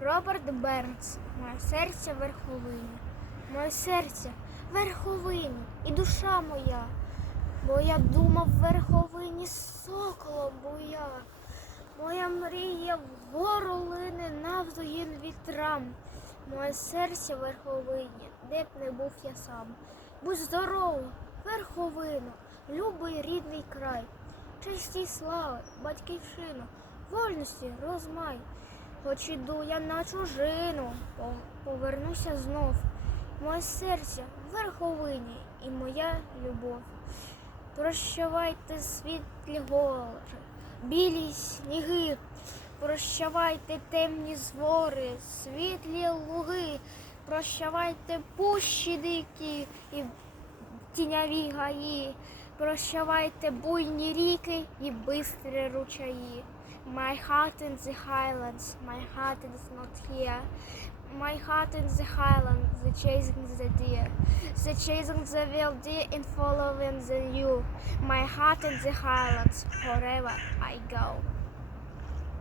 Роберт Бернс, моє серце верховині, моє серце верховині і душа моя, бо я думав верховині соколом буя. Моя мрія вгору лине навздогін вітрам. Моє серце верховині, де б не був я сам. Будь здорова, верховино, любий рідний край, честі слави, батьківщину, вольності розмай. Хоч іду я на чужину, повернуся знов. Моє серце в верховині і моя любов. Прощавайте світлі гори, білі сніги, прощавайте темні звори, світлі луги, прощавайте пущі дикі і тіняві гаї, прощавайте буйні ріки і бистрі ручаї. My heart in the highlands, my heart is not here. My heart in the highlands, the chasing the deer, the chasing the wild deer and following the new. My heart in the highlands, forever I go.